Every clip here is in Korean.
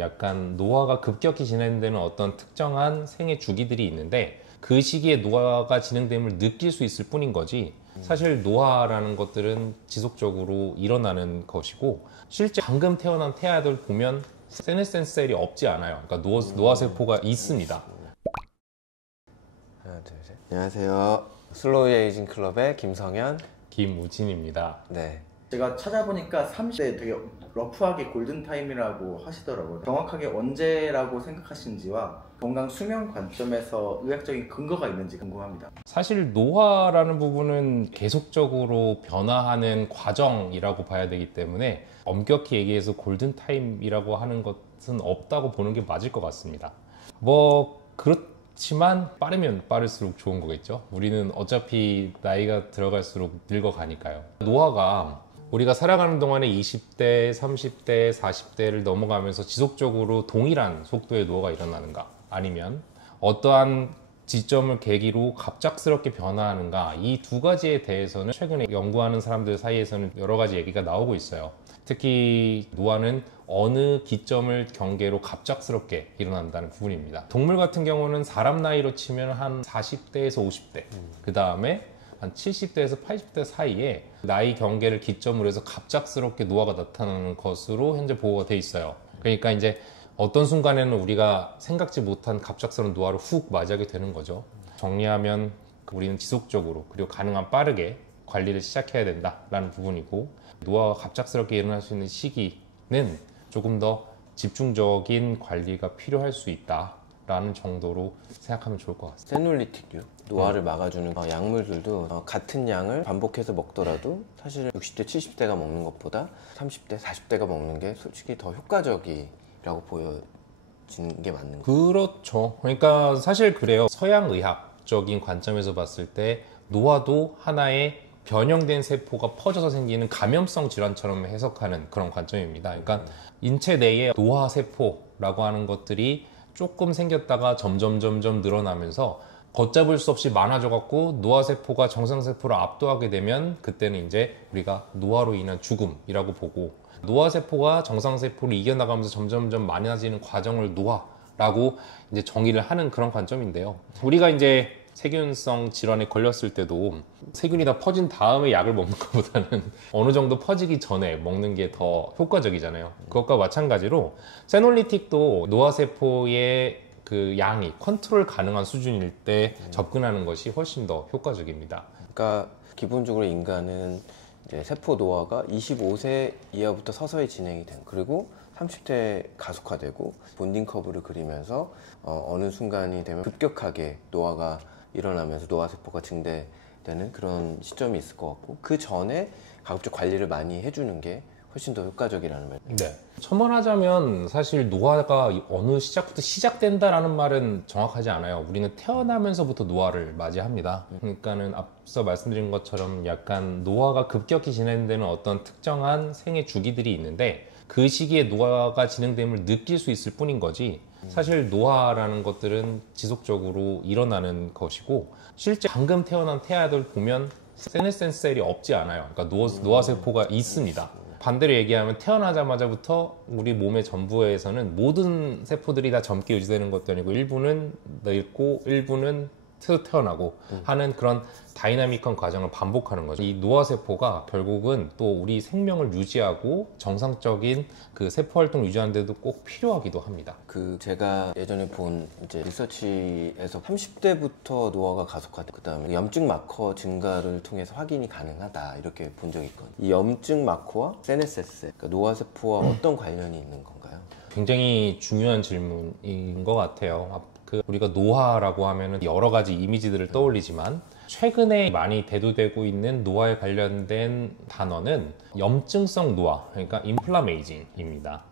약간 노화가 급격히 진행되는 어떤 특정한 생애 주기들이 있는데 그 시기에 노화가 진행됨을 느낄 수 있을 뿐인 거지, 사실 노화라는 것들은 지속적으로 일어나는 것이고, 실제 방금 태어난 태아들 보면 세네센스 셀이 없지 않아요. 그러니까 노화세포가 있습니다. 하나, 둘, 셋. 안녕하세요. 슬로우 에이징 클럽의 김성현. 김우진입니다. 네. 제가 찾아보니까 30대 되게 러프하게 골든타임이라고 하시더라고요. 정확하게 언제라고 생각하시는지와 건강 수명 관점에서 의학적인 근거가 있는지 궁금합니다. 사실 노화라는 부분은 계속적으로 변화하는 과정이라고 봐야 되기 때문에 엄격히 얘기해서 골든타임이라고 하는 것은 없다고 보는 게 맞을 것 같습니다. 그렇지만 빠르면 빠를수록 좋은 거겠죠. 우리는 어차피 나이가 들어갈수록 늙어가니까요. 노화가 우리가 살아가는 동안에 20대, 30대, 40대를 넘어가면서 지속적으로 동일한 속도의 노화가 일어나는가, 아니면 어떠한 지점을 계기로 갑작스럽게 변화하는가, 이 두 가지에 대해서는 최근에 연구하는 사람들 사이에서는 여러 가지 얘기가 나오고 있어요. 특히 노화는 어느 기점을 경계로 갑작스럽게 일어난다는 부분입니다. 동물 같은 경우는 사람 나이로 치면 한 40대에서 50대, 그 다음에 한 70대에서 80대 사이에 나이 경계를 기점으로 해서 갑작스럽게 노화가 나타나는 것으로 현재 보고가 돼 있어요. 그러니까 이제 어떤 순간에는 우리가 생각지 못한 갑작스러운 노화를 훅 맞이하게 되는 거죠. 정리하면 우리는 지속적으로 그리고 가능한 빠르게 관리를 시작해야 된다라는 부분이고, 노화가 갑작스럽게 일어날 수 있는 시기는 조금 더 집중적인 관리가 필요할 수 있다라는 정도로 생각하면 좋을 것 같습니다. 세놀리틱류, 노화를 막아주는 약물들도 같은 양을 반복해서 먹더라도 사실 60대, 70대가 먹는 것보다 30대, 40대가 먹는 게 솔직히 더 효과적이라고 보여지는 게 맞는 거예요. 그렇죠. 그러니까 사실 그래요. 서양 의학적인 관점에서 봤을 때 노화도 하나의 변형된 세포가 퍼져서 생기는 감염성 질환처럼 해석하는 그런 관점입니다. 그러니까 인체 내에 노화 세포라고 하는 것들이 조금 생겼다가 점점 늘어나면서 걷잡을 수 없이 많아져 갖고 노화세포가 정상세포를 압도하게 되면 그때는 이제 우리가 노화로 인한 죽음이라고 보고, 노화세포가 정상세포를 이겨나가면서 점점 많아지는 과정을 노화라고 이제 정의를 하는 그런 관점인데요. 우리가 이제 세균성 질환에 걸렸을 때도 세균이 다 퍼진 다음에 약을 먹는 것보다는 어느 정도 퍼지기 전에 먹는 게 더 효과적이잖아요. 그것과 마찬가지로 세놀리틱도 노화세포의 그 양이 컨트롤 가능한 수준일 때 접근하는 것이 훨씬 더 효과적입니다. 그러니까 기본적으로 인간은 이제 세포 노화가 25세 이하부터 서서히 진행이 되고, 그리고 30대 가속화되고 본딩 커브를 그리면서 어느 순간이 되면 급격하게 노화가 일어나면서 노화세포가 증대되는 그런 시점이 있을 것 같고, 그 전에 가급적 관리를 많이 해주는 게 훨씬 더 효과적이라는 말. 네. 첨언하자면 사실 노화가 어느 시작부터 시작된다라는 말은 정확하지 않아요. 우리는 태어나면서부터 노화를 맞이합니다. 그러니까는 앞서 말씀드린 것처럼 약간 노화가 급격히 진행되는 어떤 특정한 생애 주기들이 있는데 그 시기에 노화가 진행됨을 느낄 수 있을 뿐인 거지, 사실 노화라는 것들은 지속적으로 일어나는 것이고, 실제 방금 태어난 태아들 보면 세네센스 셀이 없지 않아요. 그러니까 노화세포가 있습니다. 반대로 얘기하면 태어나자마자부터 우리 몸의 전부에서는 모든 세포들이 다 젊게 유지되는 것도 아니고 일부는 늙고 일부는 태어나고 하는 그런 다이나믹한 과정을 반복하는 거죠. 이 노화세포가 결국은 또 우리 생명을 유지하고 정상적인 그 세포 활동을 유지하는 데도 꼭 필요하기도 합니다. 제가 예전에 본 이제 리서치에서 30대부터 노화가 가속화되고, 그다음에 염증 마커 증가를 통해서 확인이 가능하다, 이렇게 본 적이 있거든요. 이 염증 마커와 세네세스, 그러니까 노화세포와 어떤 관련이 있는 건가요? 굉장히 중요한 질문인 것 같아요. 우리가 노화라고 하면은 여러 가지 이미지들을 떠올리지만 최근에 많이 대두되고 있는 노화에 관련된 단어는 염증성 노화, 그러니까 인플라메이징입니다.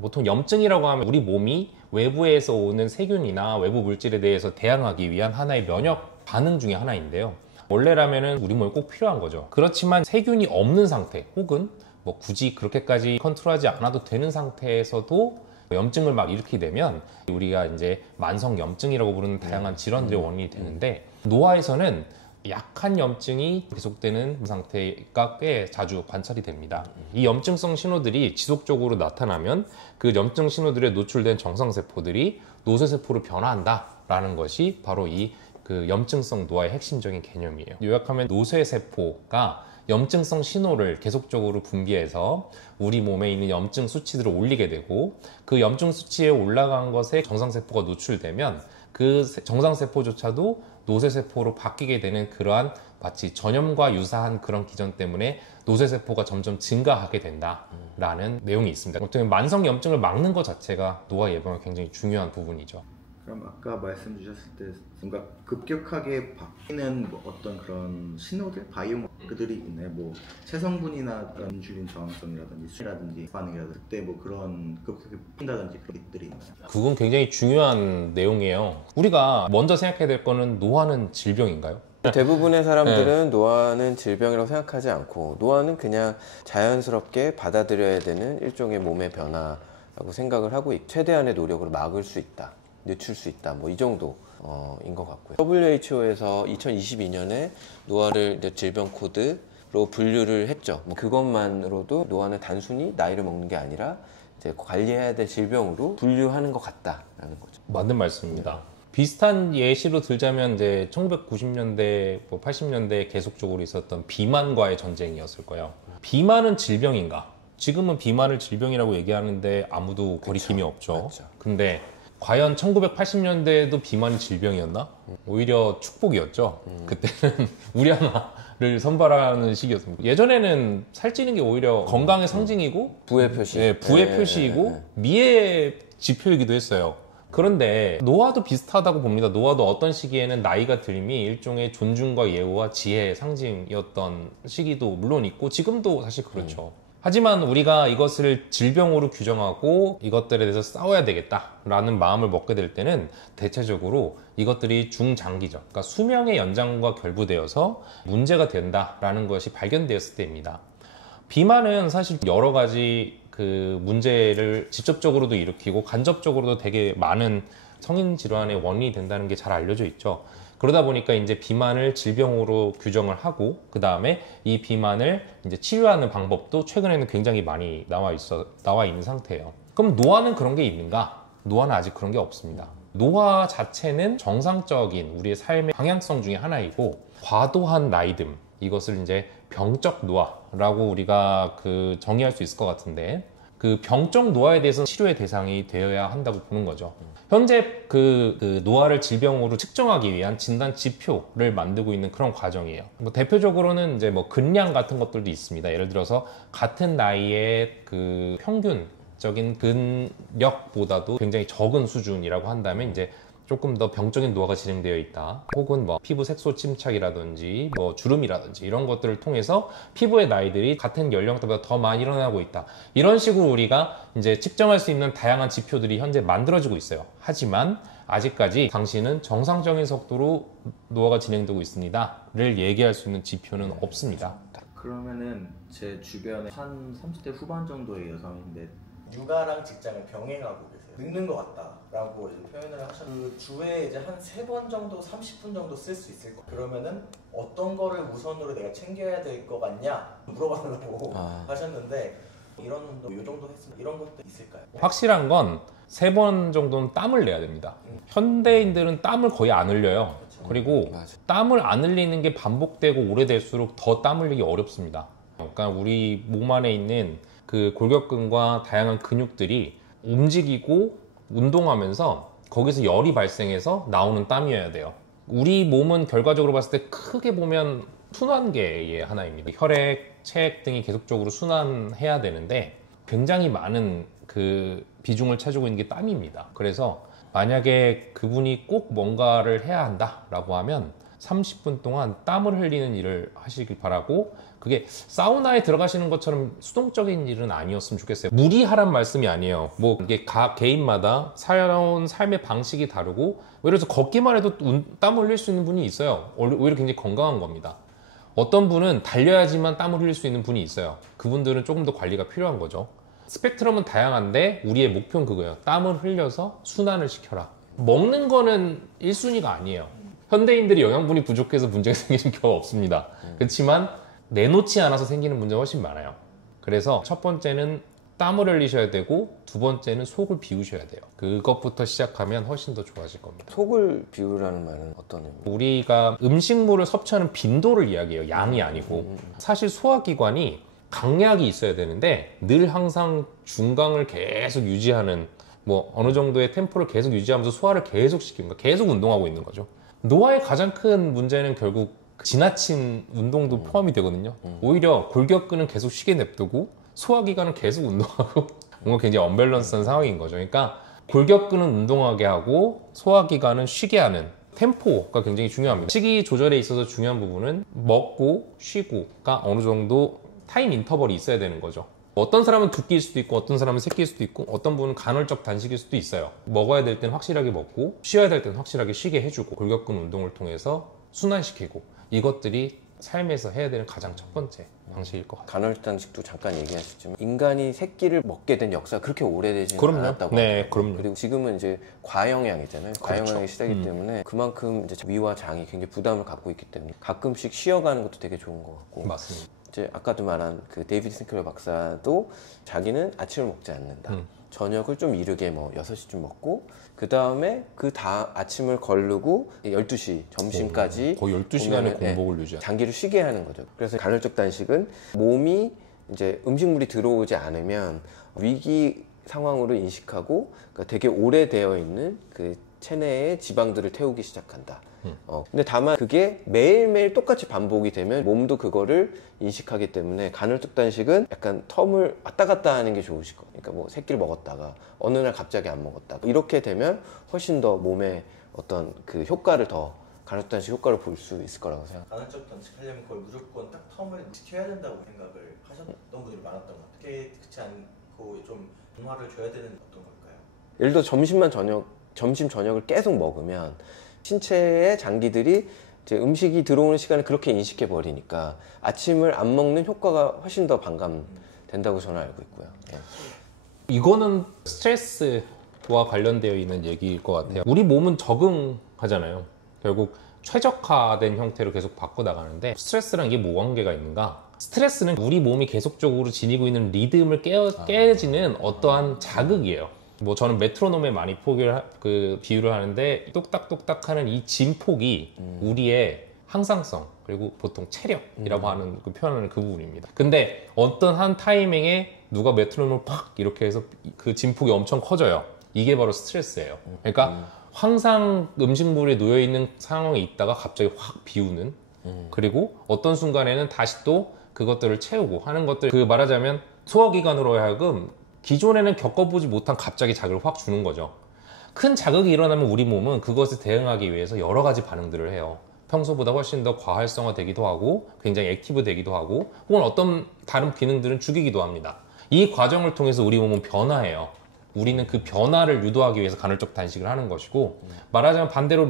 보통 염증이라고 하면 우리 몸이 외부에서 오는 세균이나 외부 물질에 대해서 대항하기 위한 하나의 면역 반응 중에 하나인데요. 원래라면은 우리 몸에 꼭 필요한 거죠. 그렇지만 세균이 없는 상태, 혹은 뭐 굳이 그렇게까지 컨트롤하지 않아도 되는 상태에서도 염증을 막 일으키게 되면 우리가 이제 만성 염증이라고 부르는 다양한 질환들의 원인이 되는데, 노화에서는 약한 염증이 계속되는 상태가 꽤 자주 관찰이 됩니다. 이 염증성 신호들이 지속적으로 나타나면 그 염증 신호들에 노출된 정상세포들이 노쇠세포로 변화한다라는 것이 바로 이 그 염증성 노화의 핵심적인 개념이에요. 요약하면 노쇠세포가 염증성 신호를 계속적으로 분비해서 우리 몸에 있는 염증 수치들을 올리게 되고 그 염증 수치에 올라간 것에 정상세포가 노출되면 그 정상세포조차도 노쇠세포로 바뀌게 되는 그러한 마치 전염과 유사한 그런 기전 때문에 노쇠세포가 점점 증가하게 된다라는 내용이 있습니다. 어떻게 보면 만성 염증을 막는 것 자체가 노화 예방에 굉장히 중요한 부분이죠. 그럼 아까 말씀 주셨을 때 뭔가 급격하게 바뀌는 뭐 어떤 그런 신호들, 바이오마커들이 있나요? 뭐 체성분이나 인슐린 저항성이라든지 수라든지 반응이라든지 그때 뭐 그런 급격하게 바뀐다든지 그런 것들이 있나요? 그건 굉장히 중요한 내용이에요. 우리가 먼저 생각해야 될 거는 노화는 질병인가요? 대부분의 사람들은 노화는 질병이라고 생각하지 않고 노화는 그냥 자연스럽게 받아들여야 되는 일종의 몸의 변화라고 생각을 하고 최대한의 노력으로 막을 수 있다, 늦출 수 있다, 뭐 이 정도인 것 같고요. WHO에서 2022년에 노화를 이제 질병 코드로 분류를 했죠. 뭐 그것만으로도 노화는 단순히 나이를 먹는 게 아니라 이제 관리해야 될 질병으로 분류하는 것 같다라는 거죠. 맞는 말씀입니다. 비슷한 예시로 들자면 이제 1990년대, 80년대에 계속적으로 있었던 비만과의 전쟁이었을 거예요. 비만은 질병인가? 지금은 비만을 질병이라고 얘기하는데 아무도 거리낌이 없죠. 맞죠. 근데 과연 1980년대에도 비만이 질병이었나? 오히려 축복이었죠. 그때는 우량아를 선발하는 시기였습니다. 예전에는 살찌는 게 오히려 건강의 상징이고 부의 표시. 네, 부의 표시이고 미의 지표이기도 했어요. 그런데 노화도 비슷하다고 봅니다. 노화도 어떤 시기에는 나이가 들림이 일종의 존중과 예우와 지혜의 상징이었던 시기도 물론 있고 지금도 사실 그렇죠. 하지만 우리가 이것을 질병으로 규정하고 이것들에 대해서 싸워야 되겠다라는 마음을 먹게 될 때는 대체적으로 이것들이 중장기적, 그러니까 수명의 연장과 결부되어서 문제가 된다라는 것이 발견되었을 때입니다. 비만은 사실 여러 가지 그 문제를 직접적으로도 일으키고 간접적으로도 되게 많은 성인 질환의 원인이 된다는 게 잘 알려져 있죠. 그러다 보니까 이제 비만을 질병으로 규정을 하고 그 다음에 이 비만을 이제 치료하는 방법도 최근에는 굉장히 많이 나와 있는 상태예요. 그럼 노화는 그런 게 있는가? 노화는 아직 그런 게 없습니다. 노화 자체는 정상적인 우리의 삶의 방향성 중에 하나이고 과도한 나이듦, 이것을 이제 병적 노화라고 우리가 그 정의할 수 있을 것 같은데 그 병적 노화에 대해서는 치료의 대상이 되어야 한다고 보는 거죠. 현재 그 노화를 질병으로 측정하기 위한 진단 지표를 만들고 있는 그런 과정이에요. 뭐 대표적으로는 이제 뭐 근량 같은 것들도 있습니다. 예를 들어서 같은 나이의 그 평균적인 근력보다도 굉장히 적은 수준이라고 한다면 이제 조금 더 병적인 노화가 진행되어 있다. 혹은 뭐 피부 색소 침착이라든지 뭐 주름이라든지 이런 것들을 통해서 피부의 나이들이 같은 연령대보다 더 많이 일어나고 있다. 이런 식으로 우리가 이제 측정할 수 있는 다양한 지표들이 현재 만들어지고 있어요. 하지만 아직까지 당신은 정상적인 속도로 노화가 진행되고 있습니다를 얘기할 수 있는 지표는 없습니다. 그러면은 제 주변에 한 30대 후반 정도의 여성인데 육아랑 직장을 병행하고 계세요. 늙는 것 같다라고 이제 표현을 하셨는데 그 주에 이제 한 3번 정도, 30분 정도 쓸 수 있을 거. 그러면은 어떤 거를 우선으로 내가 챙겨야 될 것 같냐 물어봐달라고 하셨는데 이런 운동 이 정도 했으면 이런 것도 있을까요? 확실한 건 3번 정도는 땀을 내야 됩니다. 현대인들은 땀을 거의 안 흘려요. 그리고 땀을 안 흘리는 게 반복되고 오래될수록 더 땀 흘리기 어렵습니다. 그러니까 우리 몸 안에 있는 그 골격근과 다양한 근육들이 움직이고 운동하면서 거기서 열이 발생해서 나오는 땀이어야 돼요. 우리 몸은 결과적으로 봤을 때 크게 보면 순환계의 하나입니다. 혈액, 체액 등이 계속적으로 순환해야 되는데 굉장히 많은 그 비중을 차지하고 있는 게 땀입니다. 그래서 만약에 그분이 꼭 뭔가를 해야 한다라고 하면 30분 동안 땀을 흘리는 일을 하시길 바라고, 그게 사우나에 들어가시는 것처럼 수동적인 일은 아니었으면 좋겠어요. 무리하란 말씀이 아니에요. 뭐 이게 각 개인마다 살아온 삶의 방식이 다르고, 예를 들어서 걷기만 해도 땀을 흘릴 수 있는 분이 있어요. 오히려 굉장히 건강한 겁니다. 어떤 분은 달려야지만 땀을 흘릴 수 있는 분이 있어요. 그분들은 조금 더 관리가 필요한 거죠. 스펙트럼은 다양한데 우리의 목표는 그거예요. 땀을 흘려서 순환을 시켜라. 먹는 거는 1순위가 아니에요. 현대인들이 영양분이 부족해서 문제가 생기는 경우 없습니다. 그렇지만 내놓지 않아서 생기는 문제가 훨씬 많아요. 그래서 첫 번째는 땀을 흘리셔야 되고 두 번째는 속을 비우셔야 돼요. 그것부터 시작하면 훨씬 더 좋아질 겁니다. 속을 비우라는 말은 어떤 의미? 우리가 음식물을 섭취하는 빈도를 이야기해요. 양이 아니고. 사실 소화기관이 강약이 있어야 되는데 늘 항상 중강을 계속 유지하는 뭐 어느 정도의 템포를 계속 유지하면서 소화를 계속 시키는 거, 계속 운동하고 있는 거죠. 노화의 가장 큰 문제는 결국 지나친 운동도 포함이 되거든요. 오히려 골격근은 계속 쉬게 냅두고 소화기관은 계속 운동하고 뭔가 굉장히 언밸런스한 상황인 거죠. 그러니까 골격근은 운동하게 하고 소화기관은 쉬게 하는 템포가 굉장히 중요합니다. 식이 조절에 있어서 중요한 부분은 먹고 쉬고가 어느 정도 타임 인터벌이 있어야 되는 거죠. 어떤 사람은 두 끼일 수도 있고 어떤 사람은 세 끼일 수도 있고 어떤 분은 간헐적 단식일 수도 있어요. 먹어야 될 때는 확실하게 먹고 쉬어야 될 때는 확실하게 쉬게 해주고 골격근 운동을 통해서 순환시키고 이것들이 삶에서 해야 되는 가장 첫 번째 방식일 것 같아요. 간헐단식도 잠깐 얘기하셨지만 인간이 세 끼를 먹게 된 역사가 그렇게 오래되지는 그럼요. 않았다고 네, 하더라고요. 그럼요. 그리고 지금은 이제 과영양이잖아요. 과영양이 그렇죠. 시작이기 때문에 그만큼 이제 위와 장이 굉장히 부담을 갖고 있기 때문에 가끔씩 쉬어가는 것도 되게 좋은 것 같고 맞습니다. 이제 아까도 말한 그 데이비드 싱클러 박사도 자기는 아침을 먹지 않는다. 저녁을 좀 이르게 뭐 6시쯤 먹고 그 다음에 아침을 거르고 12시 점심까지 거의 12시간의 보면은, 공복을 유지하죠. 장기를 쉬게 하는 거죠. 그래서 간헐적 단식은 몸이 이제 음식물이 들어오지 않으면 위기 상황으로 인식하고 그러니까 되게 오래되어 있는 그 체내에 지방들을 태우기 시작한다. 근데 다만 그게 매일매일 똑같이 반복이 되면 몸도 그거를 인식하기 때문에 간헐적 단식은 약간 텀을 왔다 갔다 하는 게 좋으실 거예요. 그러니까 뭐 세 끼를 먹었다가 어느 날 갑자기 안 먹었다. 이렇게 되면 훨씬 더 몸에 어떤 그 효과를 더 간헐적 단식 효과를 볼 수 있을 거라고 생각합니다. 간헐적 단식하려면 거의 무조건 딱 텀을 지켜야 된다고 생각을 하셨던 분들이 많았던 것 같아요. 그렇게 그렇지 않고 좀 변화를 줘야 되는 어떤 걸까요? 예를 들어 점심 저녁을 계속 먹으면 신체의 장기들이 이제 음식이 들어오는 시간을 그렇게 인식해 버리니까 아침을 안 먹는 효과가 훨씬 더 반감된다고 저는 알고 있고요. 네. 이거는 스트레스와 관련되어 있는 얘기일 것 같아요. 우리 몸은 적응하잖아요. 결국 최적화된 형태로 계속 바꿔나가는데 스트레스랑 이게 뭐 관계가 있는가? 스트레스는 우리 몸이 계속적으로 지니고 있는 리듬을 깨지는 어떠한 자극이에요. 뭐 저는 메트로놈에 많이 비유를 하는데 똑딱똑딱 하는 이 진폭이 우리의 항상성 그리고 보통 체력이라고 하는 그 표현하는 그 부분입니다. 근데 어떤 한 타이밍에 누가 메트로놈을 팍 이렇게 해서 그 진폭이 엄청 커져요. 이게 바로 스트레스예요. 그러니까 항상 음식물에 놓여 있는 상황에 있다가 갑자기 확 비우는 그리고 어떤 순간에는 다시 또 그것들을 채우고 하는 것들, 그 말하자면 소화기관으로 하여금 기존에는 겪어보지 못한 갑자기 자극을 확 주는 거죠. 큰 자극이 일어나면 우리 몸은 그것에 대응하기 위해서 여러 가지 반응들을 해요. 평소보다 훨씬 더 과활성화 되기도 하고 굉장히 액티브 되기도 하고 혹은 어떤 다른 기능들은 죽이기도 합니다. 이 과정을 통해서 우리 몸은 변화해요. 우리는 그 변화를 유도하기 위해서 간헐적 단식을 하는 것이고 말하자면 반대로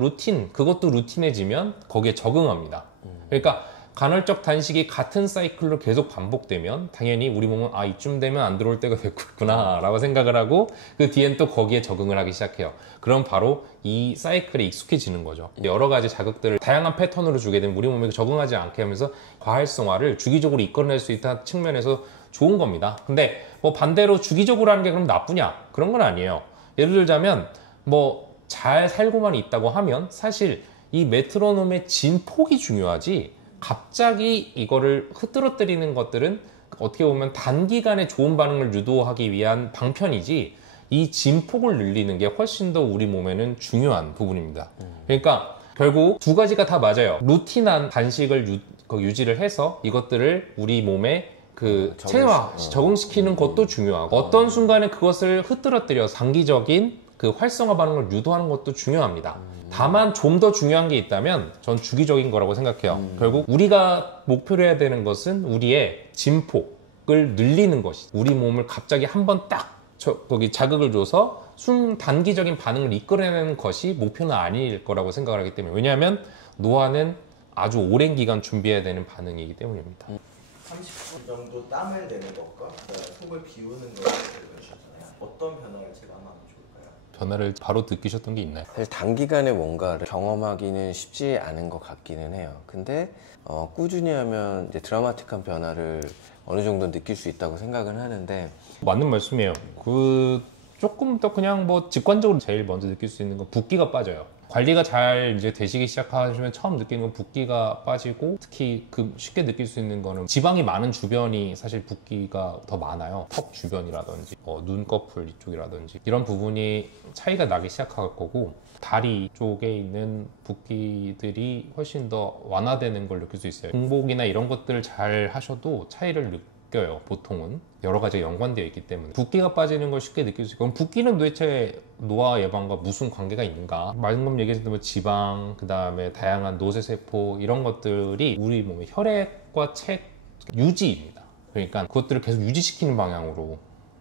그것도 루틴해지면 거기에 적응합니다. 그러니까 간헐적 단식이 같은 사이클로 계속 반복되면 당연히 우리 몸은 이쯤 되면 안 들어올 때가 됐구나 라고 생각을 하고 그 뒤엔 또 거기에 적응을 하기 시작해요. 그럼 바로 이 사이클에 익숙해지는 거죠. 여러 가지 자극들을 다양한 패턴으로 주게 되면 우리 몸에 적응하지 않게 하면서 과활성화를 주기적으로 이끌어낼 수 있다는 측면에서 좋은 겁니다. 근데 뭐 반대로 주기적으로 하는 게 그럼 나쁘냐? 그런 건 아니에요. 예를 들자면 뭐 잘 살고만 있다고 하면 사실 이 메트로놈의 진폭이 중요하지 갑자기 이거를 흐트러뜨리는 것들은 어떻게 보면 단기간에 좋은 반응을 유도하기 위한 방편이지 이 진폭을 늘리는 게 훨씬 더 우리 몸에는 중요한 부분입니다. 그러니까 결국 두 가지가 다 맞아요. 루틴한 단식을 유지를 해서 이것들을 우리 몸에 적응시키는 것도 중요하고 어떤 순간에 그것을 흐트러뜨려서 단기적인 그 활성화 반응을 유도하는 것도 중요합니다. 다만 좀 더 중요한 게 있다면 전 주기적인 거라고 생각해요. 결국 우리가 목표로 해야 되는 것은 우리의 진폭을 늘리는 것이 우리 몸을 갑자기 한번 딱 거기 자극을 줘서 단기적인 반응을 이끌어내는 것이 목표는 아닐 거라고 생각을 하기 때문에 왜냐하면 노화는 아주 오랜 기간 준비해야 되는 반응이기 때문입니다. 30분 정도 땀을 내는 것과 속을 비우는 것을 보여주셨잖아요. 어떤 변화를 제가 하면 좋을까요? 변화를 바로 느끼셨던 게 있나요? 사실 단기간에 뭔가를 경험하기는 쉽지 않은 것 같기는 해요. 근데 꾸준히 하면 이제 드라마틱한 변화를 어느 정도 느낄 수 있다고 생각은 하는데, 맞는 말씀이에요. 조금 더 그냥 뭐 직관적으로 제일 먼저 느낄 수 있는 건 붓기가 빠져요. 관리가 잘 이제 되시기 시작하시면 처음 느끼는 건 붓기가 빠지고, 특히 쉽게 느낄 수 있는 거는 지방이 많은 주변이 사실 붓기가 더 많아요. 턱 주변이라든지 눈꺼풀 이쪽이라든지 이런 부분이 차이가 나기 시작할 거고, 다리 쪽에 있는 붓기들이 훨씬 더 완화되는 걸 느낄 수 있어요. 공복이나 이런 것들을 잘 하셔도 차이를 느껴요. 보통은 여러 가지가 연관되어 있기 때문에 붓기가 빠지는 걸 쉽게 느낄 수 있고, 그럼 붓기는 도대체 노화 예방과 무슨 관계가 있는가? 방금 얘기했던 지방, 그 다음에 다양한 노쇠세포, 이런 것들이 우리 몸의 혈액과 책 유지입니다. 그러니까 그것들을 계속 유지시키는 방향으로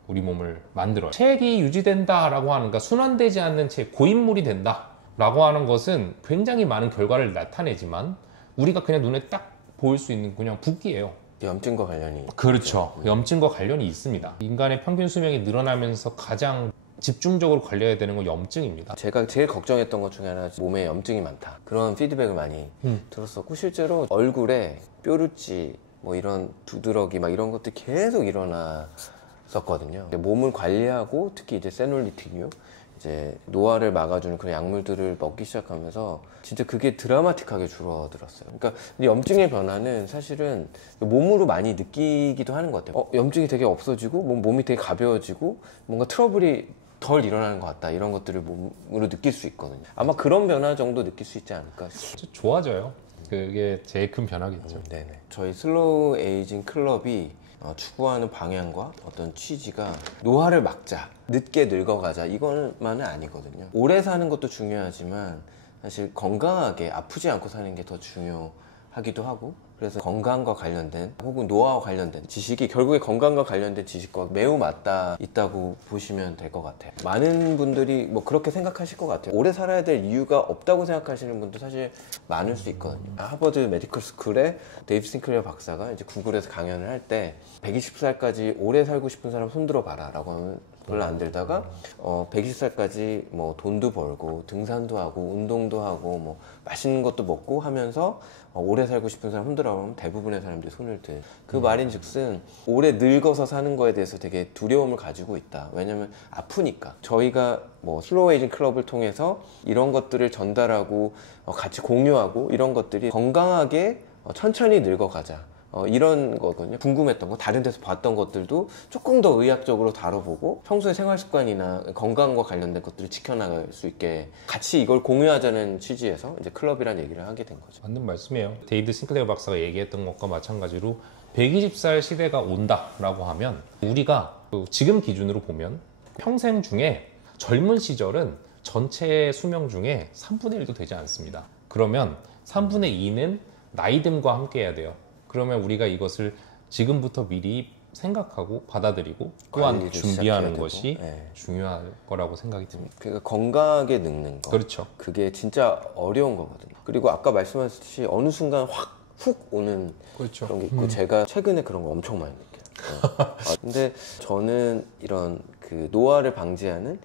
우리 몸을 만들어요. 체액이 유지된다라고 하는, 그러니까 순환되지 않는 체액, 고인물이 된다라고 하는 것은 굉장히 많은 결과를 나타내지만 우리가 그냥 눈에 딱 보일 수 있는 그냥 붓기예요. 염증과 관련이. 그렇죠. 염증과 관련이 있습니다. 인간의 평균 수명이 늘어나면서 가장 집중적으로 관리해야 되는 건 염증입니다. 제가 제일 걱정했던 것 중에 하나, 몸에 염증이 많다, 그런 피드백을 많이 들었었고, 실제로 얼굴에 뾰루지, 뭐 이런 두드러기 막 이런 것들이 계속 일어났었거든요. 몸을 관리하고 특히 이제 세놀리틱류, 이제 노화를 막아주는 그런 약물들을 먹기 시작하면서 진짜 그게 드라마틱하게 줄어들었어요. 그러니까 염증의 변화는 사실은 몸으로 많이 느끼기도 하는 것 같아요. 염증이 되게 없어지고 몸이 되게 가벼워지고 뭔가 트러블이 덜 일어나는 것 같다, 이런 것들을 몸으로 느낄 수 있거든요. 아마 그런 변화 정도 느낄 수 있지 않을까 싶어요. 좋아져요. 그게 제일 큰 변화겠죠. 네네. 저희 슬로우 에이징 클럽이 추구하는 방향과 어떤 취지가 노화를 막자, 늦게 늙어가자, 이것만은 아니거든요. 오래 사는 것도 중요하지만 사실 건강하게 아프지 않고 사는 게 더 중요하기도 하고, 그래서 건강과 관련된 혹은 노화와 관련된 지식이 결국에 건강과 관련된 지식과 매우 맞닿아 있다고 보시면 될 것 같아요. 많은 분들이 뭐 그렇게 생각하실 것 같아요. 오래 살아야 될 이유가 없다고 생각하시는 분도 사실 많을 수 있거든요. 하버드 메디컬 스쿨의 데이브 싱클레어 박사가 이제 구글에서 강연을 할 때 120살까지 오래 살고 싶은 사람 손들어 봐라 라고 하면 별로 안 들다가 120살까지 뭐 돈도 벌고 등산도 하고 운동도 하고 뭐 맛있는 것도 먹고 하면서 오래 살고 싶은 사람 손들어 보면 대부분의 사람들이 손을 들. 그 말인즉슨 오래 늙어서 사는 거에 대해서 되게 두려움을 가지고 있다. 왜냐면 아프니까. 저희가 뭐 슬로우 에이징 클럽을 통해서 이런 것들을 전달하고 같이 공유하고, 이런 것들이 건강하게 천천히 늙어가자, 이런 거거든요. 궁금했던 거, 다른 데서 봤던 것들도 조금 더 의학적으로 다뤄보고 평소의 생활 습관이나 건강과 관련된 것들을 지켜나갈 수 있게 같이 이걸 공유하자는 취지에서 이제 클럽이라는 얘기를 하게 된 거죠. 맞는 말씀이에요. 데이비드 싱클레어 박사가 얘기했던 것과 마찬가지로 120살 시대가 온다라고 하면, 우리가 지금 기준으로 보면 평생 중에 젊은 시절은 전체 수명 중에 3분의 1도 되지 않습니다. 그러면 3분의 2는 나이듦과 함께 해야 돼요. 그러면 우리가 이것을 지금부터 미리 생각하고 받아들이고 또한 준비하는 것이 중요할 거라고 생각이 듭니다. 그러니까 건강하게 늙는 거. 그렇죠. 그게 진짜 어려운 거거든요. 그리고 아까 말씀하셨듯이 어느 순간 확 훅 오는 그렇죠. 그런 게 있고, 제가 최근에 그런 거 엄청 많이 느껴요. 근데 저는 이런 그 노화를 방지하는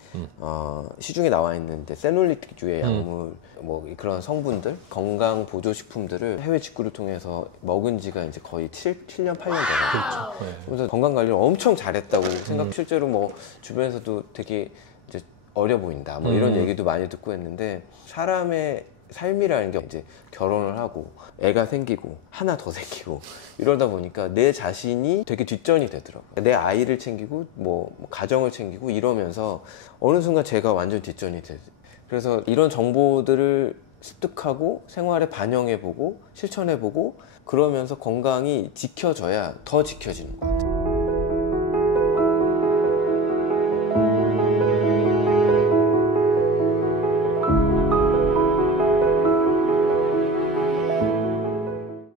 시중에 나와 있는데 세놀리틱주의 약물, 뭐 그런 성분들, 건강 보조 식품들을 해외 직구를 통해서 먹은 지가 이제 거의 7년 8년 되거든요. 그렇죠. 네. 그래서 건강 관리를 엄청 잘했다고 생각. 실제로 뭐 주변에서도 되게 이제 어려 보인다, 뭐 이런 얘기도 많이 듣고 했는데, 사람의 삶이라는 게 이제 결혼을 하고 애가 생기고 하나 더 생기고 이러다 보니까 내 자신이 되게 뒷전이 되더라고요. 내 아이를 챙기고 뭐 가정을 챙기고 이러면서 어느 순간 제가 완전 뒷전이 되더라고요. 그래서 이런 정보들을 습득하고 생활에 반영해보고 실천해보고 그러면서 건강이 지켜져야 더 지켜지는 것 같아요.